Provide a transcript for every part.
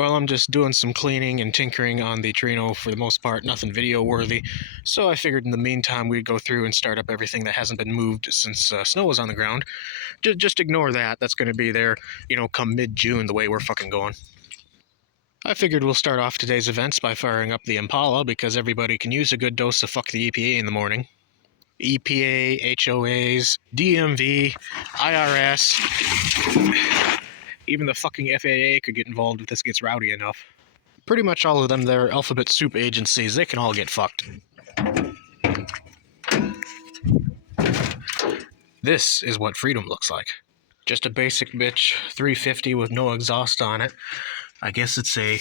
Well, I'm just doing some cleaning and tinkering on the Torino for the most part, nothing video worthy. So I figured in the meantime we'd go through and start up everything that hasn't been moved since snow was on the ground. Just ignore that. That's going to be there, come mid-June the way we're fucking going. I figured we'll start off today's events by firing up the Impala because everybody can use a good dose of fuck the EPA in the morning. EPA, HOAs, DMV, IRS, even the fucking FAA could get involved if this gets rowdy enough. Pretty much all of them, they're alphabet soup agencies. They can all get fucked. This is what freedom looks like. Just a basic bitch 350 with no exhaust on it. I guess it's a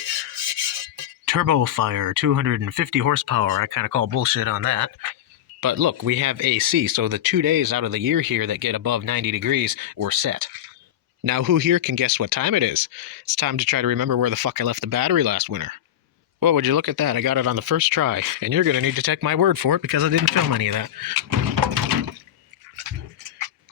turbo fire, 250 horsepower. I kind of call bullshit on that. But look, we have AC, so the 2 days out of the year here that get above 90 degrees, we're set. Now, who here can guess what time it is? It's time to try to remember where the fuck I left the battery last winter. Well, would you look at that? I got it on the first try, and you're going to need to take my word for it because I didn't film any of that.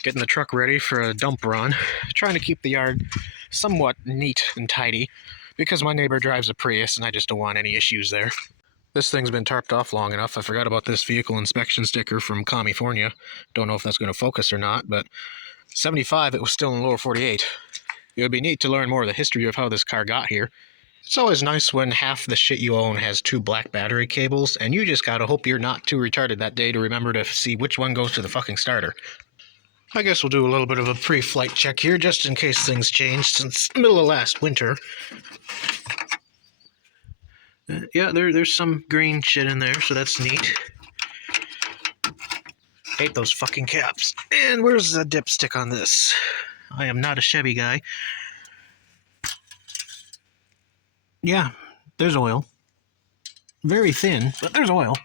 Getting the truck ready for a dump run, trying to keep the yard somewhat neat and tidy because my neighbor drives a Prius and I just don't want any issues there. This thing's been tarped off long enough. I forgot about this vehicle inspection sticker from California. Don't know if that's going to focus or not, but 75, it was still in the lower 48. It would be neat to learn more of the history of how this car got here. It's always nice when half the shit you own has 2 black battery cables, and you just gotta hope you're not too retarded that day to remember to see which one goes to the fucking starter. I guess we'll do a little bit of a pre-flight check here, just in case things changed since the middle of last winter. Yeah, there's some green shit in there, so that's neat. Hate those fucking caps. And where's the dipstick on this? I am not a Chevy guy. Yeah, there's oil. Very thin, but there's oil.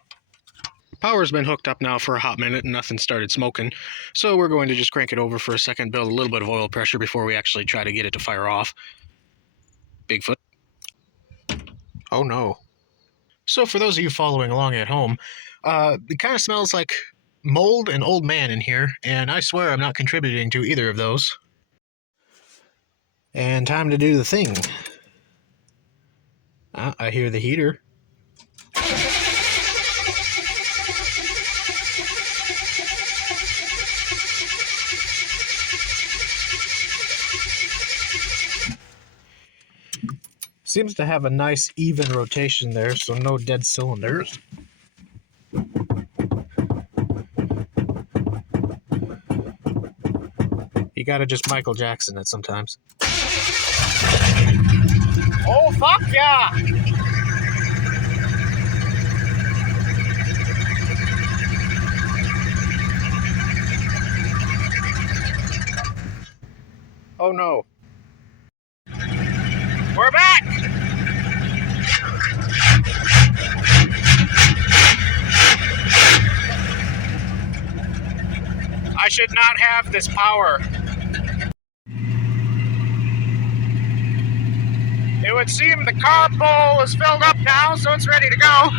Power's been hooked up now for a hot minute and nothing started smoking, so we're going to just crank it over for a second, build a little bit of oil pressure before we actually try to get it to fire off. Bigfoot. Oh no. So for those of you following along at home, it kind of smells like mold and old man in here, and I swear I'm not contributing to either of those. And time to do the thing. I hear the heater. Seems to have a nice even rotation there, so no dead cylinders. You gotta just Michael Jackson it sometimes. Oh, fuck yeah! Oh no. We're back! I should not have this power. It would seem the carb bowl is filled up now, so it's ready to go.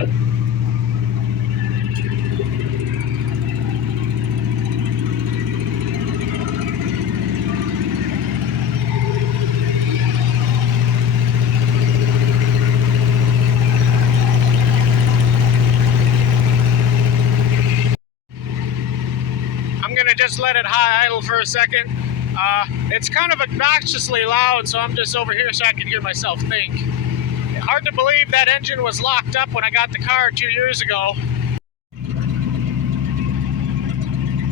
I'm gonna just let it high idle for a second. It's kind of obnoxiously loud, so I'm just over here so I can hear myself think. Hard to believe that engine was locked up when I got the car 2 years ago.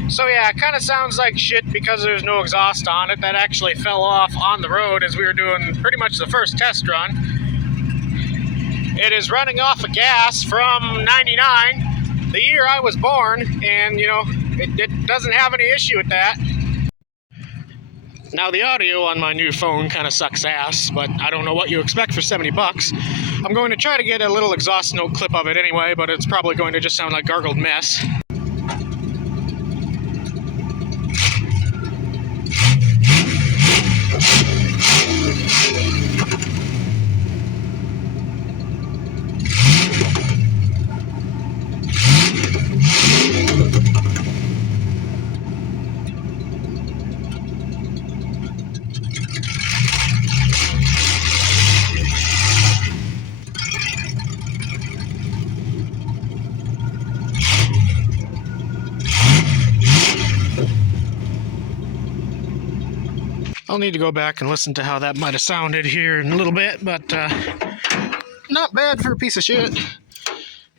So yeah, it kind of sounds like shit because there's no exhaust on it. That actually fell off on the road as we were doing pretty much the first test run. It is running off of gas from 99, the year I was born, and it doesn't have any issue with that. Now the audio on my new phone kind of sucks ass, but I don't know what you expect for 70 bucks. I'm going to try to get a little exhaust note clip of it anyway, but it's probably going to just sound like gargled mess. I'll need to go back and listen to how that might have sounded here in a little bit, but not bad for a piece of shit.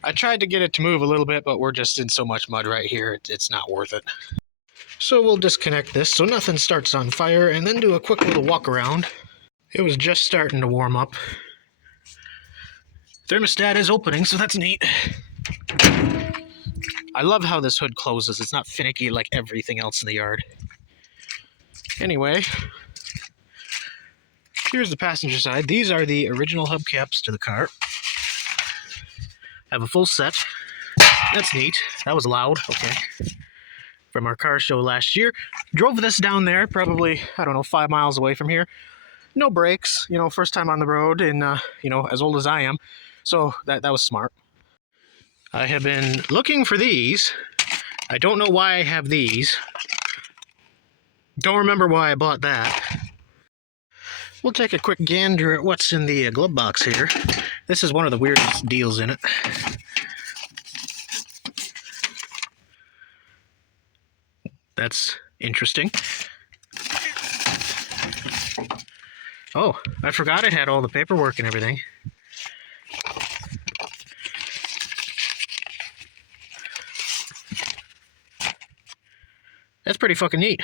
I tried to get it to move a little bit, but we're just in so much mud right here, it's not worth it. So we'll disconnect this so nothing starts on fire, and then do a quick little walk around. It was just starting to warm up. Thermostat is opening, so that's neat. I love how this hood closes. It's not finicky like everything else in the yard. Anyway, here's the passenger side. These are the original hubcaps to the car. Have a full set. That's neat. That was loud. Okay. From our car show last year. Drove this down there, probably, I don't know, 5 miles away from here. No brakes, you know, first time on the road, and, you know, as old as I am. So that was smart. I have been looking for these. I don't know why I have these. Don't remember why I bought that. We'll take a quick gander at what's in the glove box here. This is one of the weirdest deals in it. That's interesting. Oh, I forgot it had all the paperwork and everything. That's pretty fucking neat.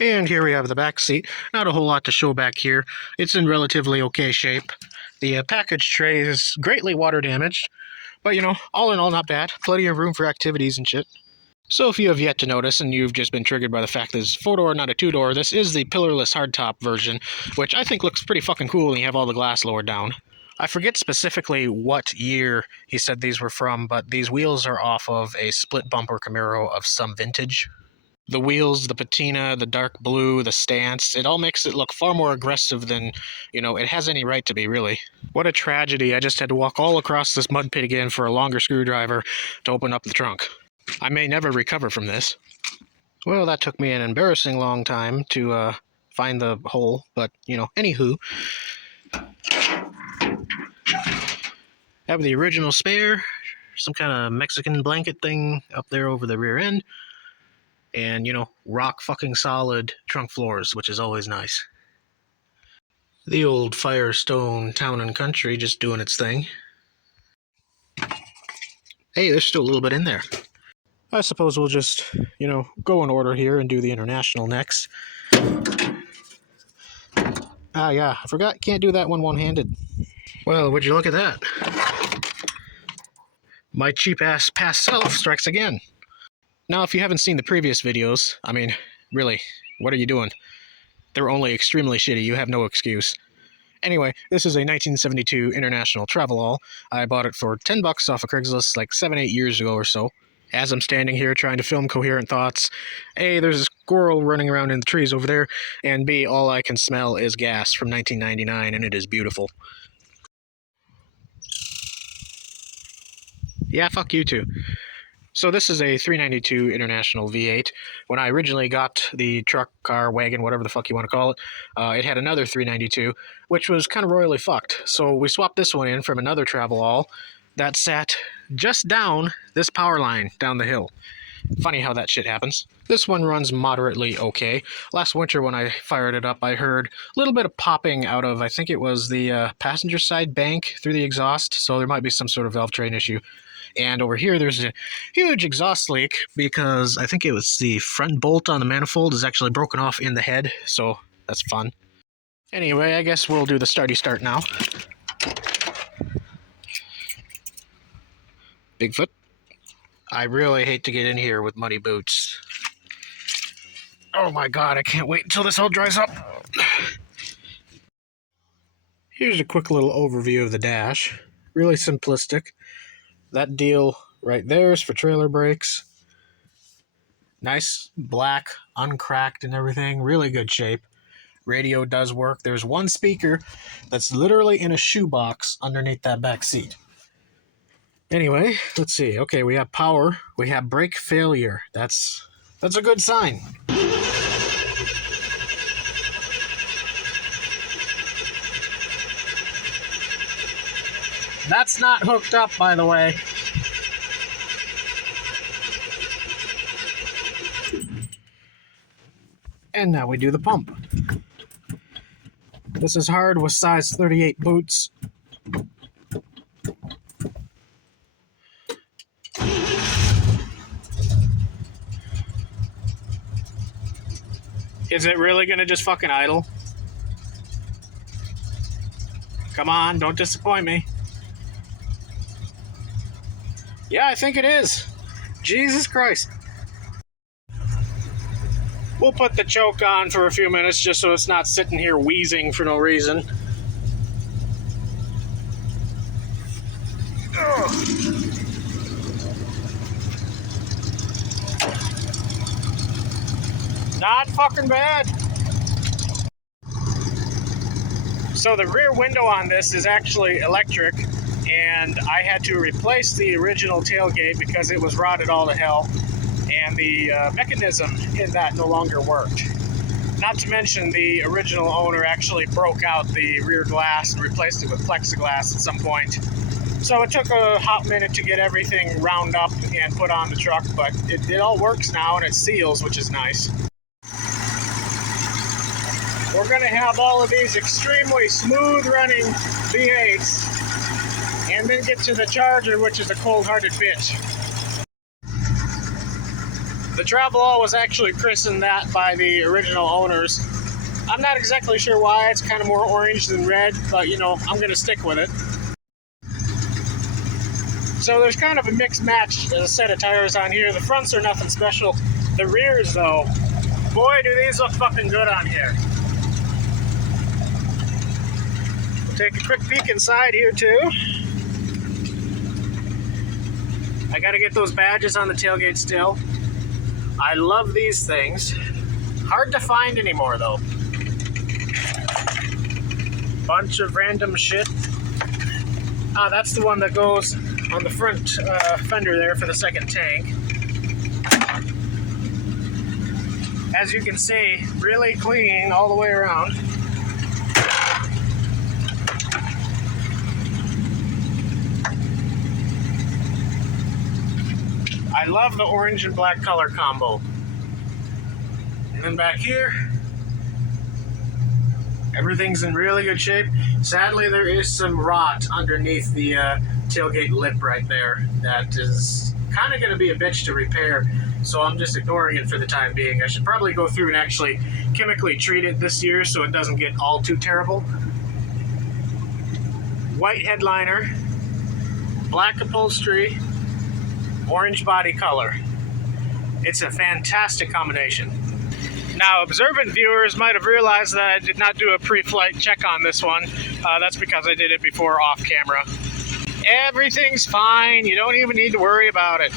And here we have the back seat. Not a whole lot to show back here. It's in relatively okay shape. The package tray is greatly water damaged, but you know, all in all, not bad. Plenty of room for activities and shit. So if you have yet to notice, and you've just been triggered by the fact that it's 4-door, not a 2-door, this is the pillarless hardtop version, which I think looks pretty fucking cool when you have all the glass lowered down. I forget specifically what year he said these were from, but these wheels are off of a split bumper Camaro of some vintage. The wheels, the patina, the dark blue, the stance, it all makes it look far more aggressive than, you know, it has any right to be, really. What a tragedy. I just had to walk all across this mud pit again for a longer screwdriver to open up the trunk. I may never recover from this. Well, that took me an embarrassing long time to find the hole, but, you know, anywho. Have the original spare, some kind of Mexican blanket thing up there over the rear end, and, you know, rock fucking solid trunk floors, which is always nice. The old Firestone Town and Country just doing its thing. Hey, there's still a little bit in there. I suppose we'll just, you know, go in order here and do the International next. Ah, yeah, I forgot, can't do that one one-handed. Well, would you look at that? My cheap-ass past self strikes again. Now, if you haven't seen the previous videos, I mean, really, what are you doing? They're only extremely shitty, you have no excuse. Anyway, this is a 1972 International Travelall. I bought it for $10 off of Craigslist like 7-8 years ago or so. As I'm standing here trying to film coherent thoughts, A, there's a squirrel running around in the trees over there, and B, all I can smell is gas from 1999, and it is beautiful. Yeah, fuck you too. So this is a 392 International V8. When I originally got the truck, car, wagon, whatever the fuck you want to call it, it had another 392, which was kind of royally fucked. So we swapped this one in from another Travelall that sat just down this power line down the hill. Funny how that shit happens. This one runs moderately okay. Last winter when I fired it up, I heard a little bit of popping out of, I think it was the passenger side bank through the exhaust, so there might be some sort of valve train issue. And over here there's a huge exhaust leak because I think it was the front bolt on the manifold is actually broken off in the head, so that's fun. Anyway, I guess we'll do the starty start now. Bigfoot. I really hate to get in here with muddy boots. Oh my god, I can't wait until this all dries up. Here's a quick little overview of the dash. Really simplistic. That deal right there is for trailer brakes. Nice, black, uncracked and everything. Really good shape. Radio does work. There's one speaker that's literally in a shoebox underneath that back seat. Anyway, let's see. Okay, we have power. We have brake failure. That's a good sign. That's not hooked up, by the way. And now we do the pump. This is hard with size 38 boots. Is it really gonna just fucking idle? Come on, don't disappoint me. Yeah, I think it is. Jesus Christ. We'll put the choke on for a few minutes just so it's not sitting here wheezing for no reason. Ugh. Not fucking bad. So the rear window on this is actually electric, and I had to replace the original tailgate because it was rotted all to hell, and the mechanism in that no longer worked. Not to mention the original owner actually broke out the rear glass and replaced it with plexiglass at some point. So it took a hot minute to get everything round up and put on the truck, but it all works now and it seals, which is nice. We're going to have all of these extremely smooth running V8s and then get to the Charger, which is a cold-hearted bitch. The Travelall was actually christened that by the original owners. I'm not exactly sure why. It's kind of more orange than red, but you know, I'm going to stick with it. So there's kind of a mixed match set of tires on here. The fronts are nothing special. The rears, though, boy, do these look fucking good on here. We'll take a quick peek inside here, too. I got to get those badges on the tailgate still. I love these things. Hard to find anymore, though. Bunch of random shit. Ah, that's the one that goes on the front fender there for the second tank. As you can see, really clean all the way around. I love the orange and black color combo. And then back here, everything's in really good shape. Sadly, there is some rot underneath the tailgate lip right there that is kind of going to be a bitch to repair, so I'm just ignoring it for the time being. I should probably go through and actually chemically treat it this year so it doesn't get all too terrible. White headliner, black upholstery, orange body color. It's a fantastic combination. Now, observant viewers might have realized that I did not do a pre-flight check on this one. That's because I did it before off camera. Everything's fine. You don't even need to worry about it.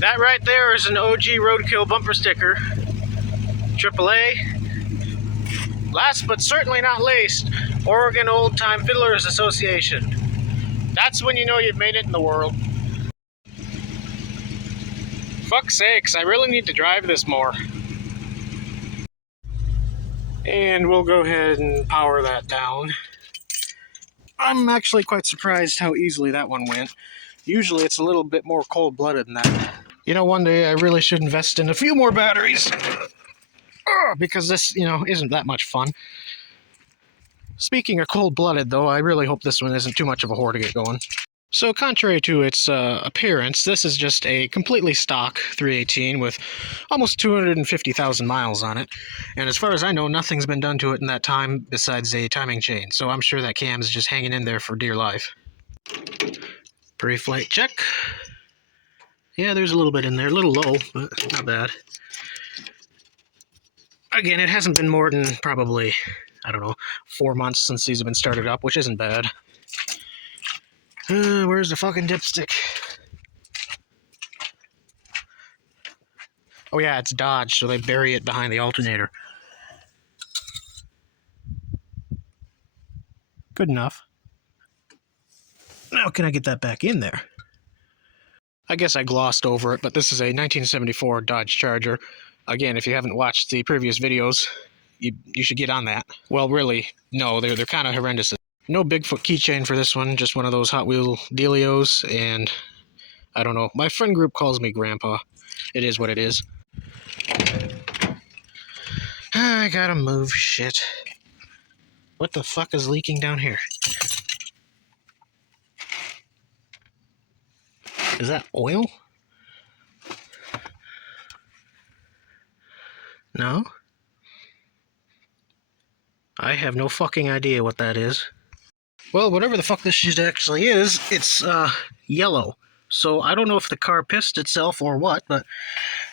That right there is an OG Roadkill bumper sticker. AAA. Last but certainly not least, Oregon Old Time Fiddlers Association. That's when you know you've made it in the world. Fuck's sakes, I really need to drive this more. And we'll go ahead and power that down. I'm actually quite surprised how easily that one went. Usually it's a little bit more cold-blooded than that. You know, one day I really should invest in a few more batteries. Because this, you know, isn't that much fun. Speaking of cold-blooded, though, I really hope this one isn't too much of a whore to get going. So, contrary to its appearance, this is just a completely stock 318 with almost 250,000 miles on it. And as far as I know, nothing's been done to it in that time besides a timing chain. So I'm sure that cam's just hanging in there for dear life. Pre-flight check. Yeah, there's a little bit in there. A little low, but not bad. Again, it hasn't been more than probably, I don't know, 4 months since these have been started up, which isn't bad. Where's the fucking dipstick? Oh yeah, it's Dodge, so they bury it behind the alternator. Good enough. Now can I get that back in there? I guess I glossed over it, but this is a 1974 Dodge Charger. Again, if you haven't watched the previous videos, you should get on that. Well, really, no, they're kind of horrendous. No Bigfoot keychain for this one, just one of those Hot Wheel dealios, and I don't know. My friend group calls me Grandpa. It is what it is. I gotta move shit. What the fuck is leaking down here? Is that oil? No? I have no fucking idea what that is. Well, whatever the fuck this shit actually is, it's yellow. So I don't know if the car pissed itself or what, but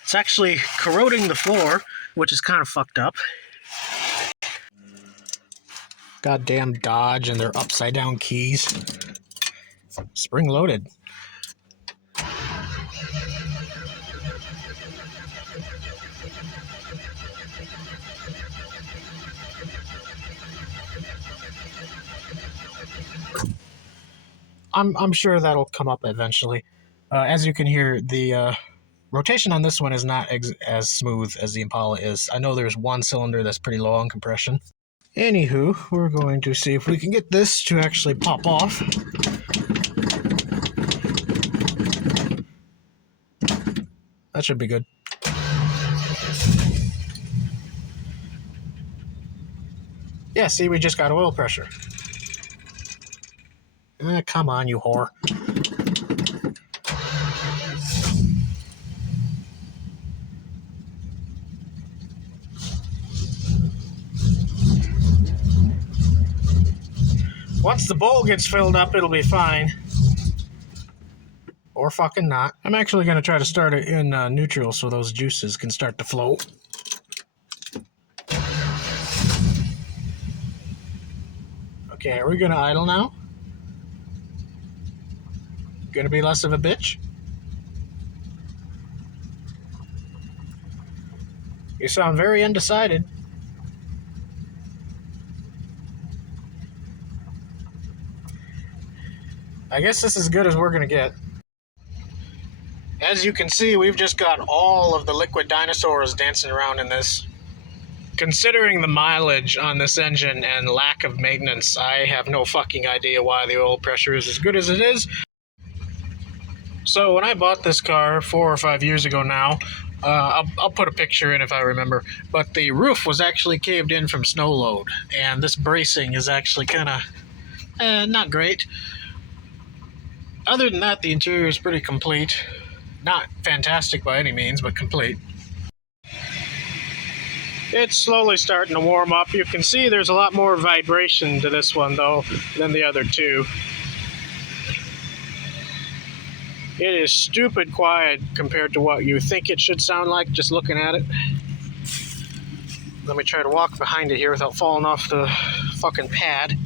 it's actually corroding the floor, which is kind of fucked up. Goddamn Dodge and their upside down keys. Spring loaded. I'm sure that'll come up eventually. As you can hear, the rotation on this one is not as smooth as the Impala is. I know there's one cylinder that's pretty low on compression. Anywho, we're going to see if we can get this to actually pop off. That should be good. Yeah, see, we just got oil pressure. Come on, you whore. Once the bowl gets filled up, it'll be fine. Or fucking not. I'm actually going to try to start it in neutral so those juices can start to flow. Okay, are we going to idle now? Going to be less of a bitch? You sound very undecided. I guess this is as good as we're going to get. As you can see, we've just got all of the liquid dinosaurs dancing around in this. Considering the mileage on this engine and lack of maintenance, I have no fucking idea why the oil pressure is as good as it is. So when I bought this car 4 or 5 years ago now, I'll put a picture in if I remember, but the roof was actually caved in from snow load, and this bracing is actually kind of not great. Other than that, the interior is pretty complete. Not fantastic by any means, but complete. It's slowly starting to warm up. You can see there's a lot more vibration to this one, though, than the other two. It is stupid quiet compared to what you think it should sound like just looking at it. Let me try to walk behind it here without falling off the fucking pad.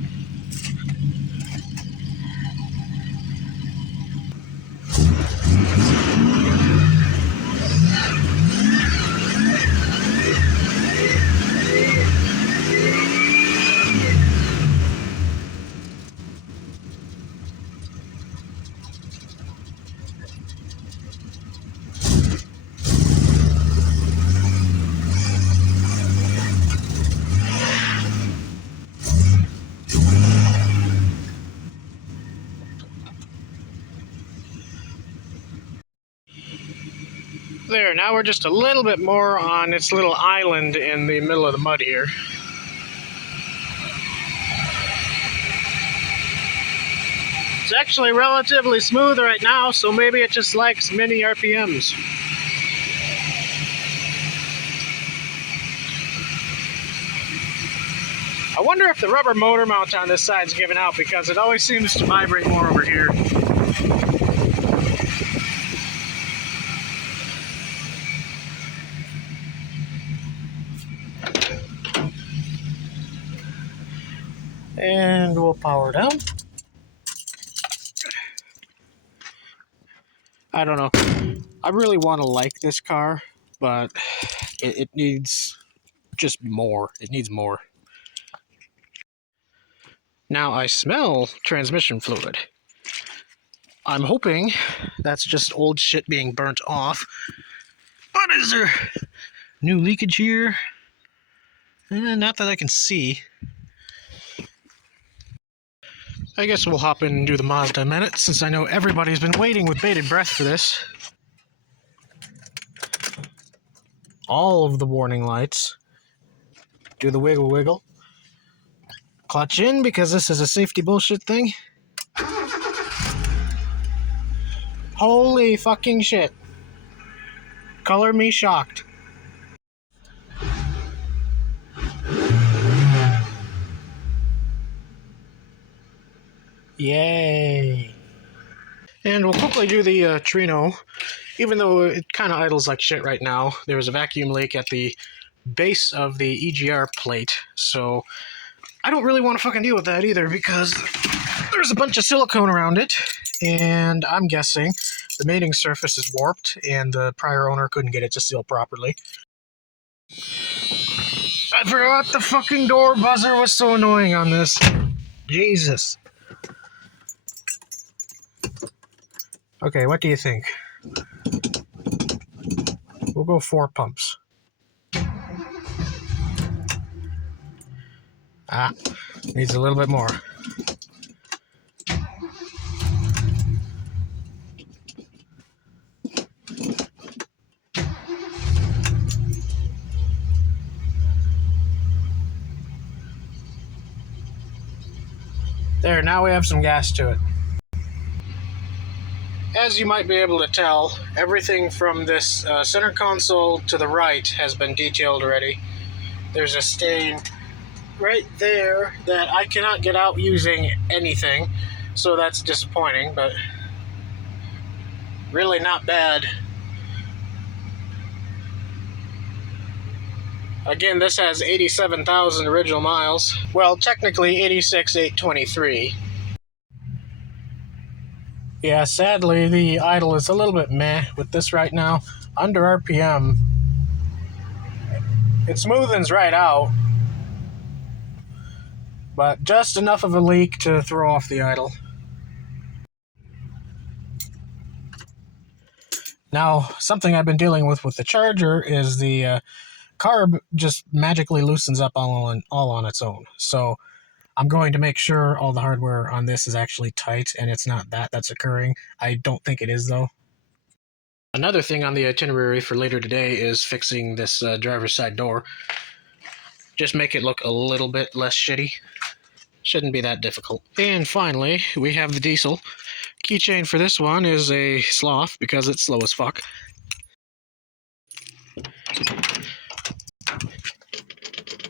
There, now we're just a little bit more on its little island in the middle of the mud here. It's actually relatively smooth right now, so maybe it just likes mini RPMs. I wonder if the rubber motor mount on this side's giving out, because it always seems to vibrate more over here. And we'll power down. I don't know. I really want to like this car, but it needs just more. It needs more. Now I smell transmission fluid. I'm hoping that's just old shit being burnt off. But is there New leakage here. Not that I can see. I guess we'll hop in and do the Mazda a minute, since I know everybody's been waiting with bated breath for this. All of the warning lights. Do the wiggle wiggle. Clutch in, because this is a safety bullshit thing. Holy fucking shit. Color me shocked. Yay. And we'll quickly do the Torino. Even though it kind of idles like shit right now, there was a vacuum leak at the base of the EGR plate, so I don't really want to fucking deal with that either, because there's a bunch of silicone around it, and I'm guessing the mating surface is warped, and the prior owner couldn't get it to seal properly. I forgot the fucking door buzzer was so annoying on this. Jesus. Okay, what do you think? We'll go 4 pumps. Needs a little bit more. There, now we have some gas to it. As you might be able to tell, everything from this center console to the right has been detailed already. There's a stain right there that I cannot get out using anything, so that's disappointing, but really not bad. Again, this has 87,000 original miles. Well, technically 86,823. Yeah, sadly, the idle is a little bit meh with this right now. Under RPM, it smoothens right out, but just enough of a leak to throw off the idle. Now, something I've been dealing with the charger is the carb just magically loosens up all on its own. So I'm going to make sure all the hardware on this is actually tight, and it's not that's occurring. I don't think it is, though. Another thing on the itinerary for later today is fixing this driver's side door. Just make it look a little bit less shitty. Shouldn't be that difficult. And finally, we have the diesel. Keychain for this one is a sloth because it's slow as fuck.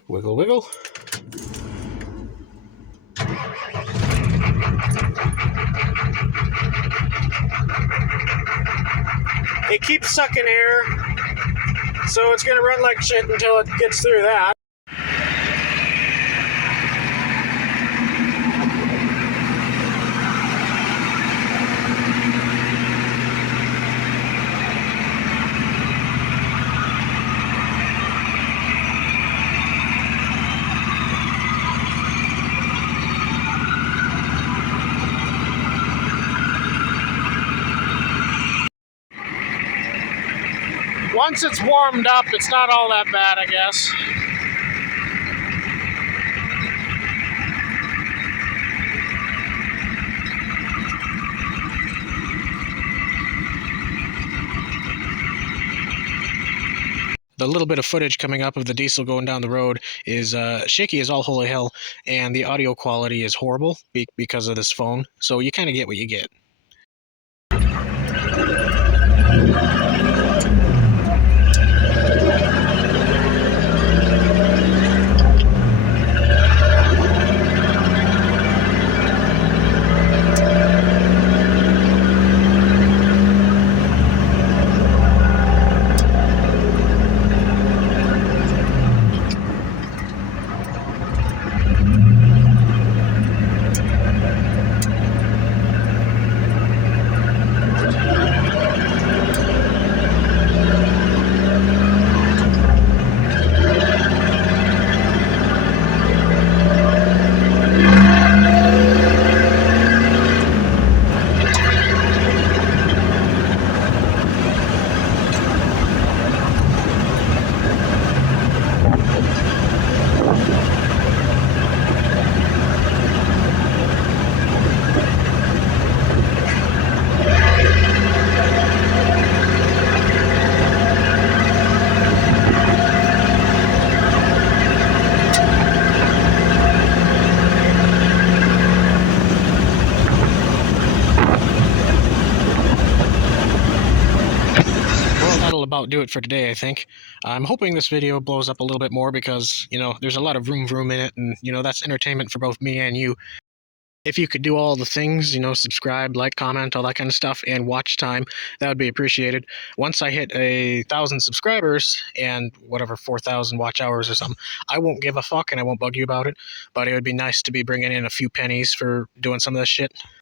Wiggle, wiggle. It keeps sucking air, so it's going to run like shit until it gets through that. Once it's warmed up, it's not all that bad, I guess. The little bit of footage coming up of the diesel going down the road is shaky as all holy hell, and the audio quality is horrible because of this phone, so you kind of get what you get. about do it for today, I think. I'm hoping this video blows up a little bit more because, there's a lot of vroom in it, and, that's entertainment for both me and you. If you could do all the things, subscribe, like, comment, all that kind of stuff, and watch time, that would be appreciated. Once I hit 1,000 subscribers and whatever 4,000 watch hours or something, I won't give a fuck and I won't bug you about it. But it would be nice to be bringing in a few pennies for doing some of this shit.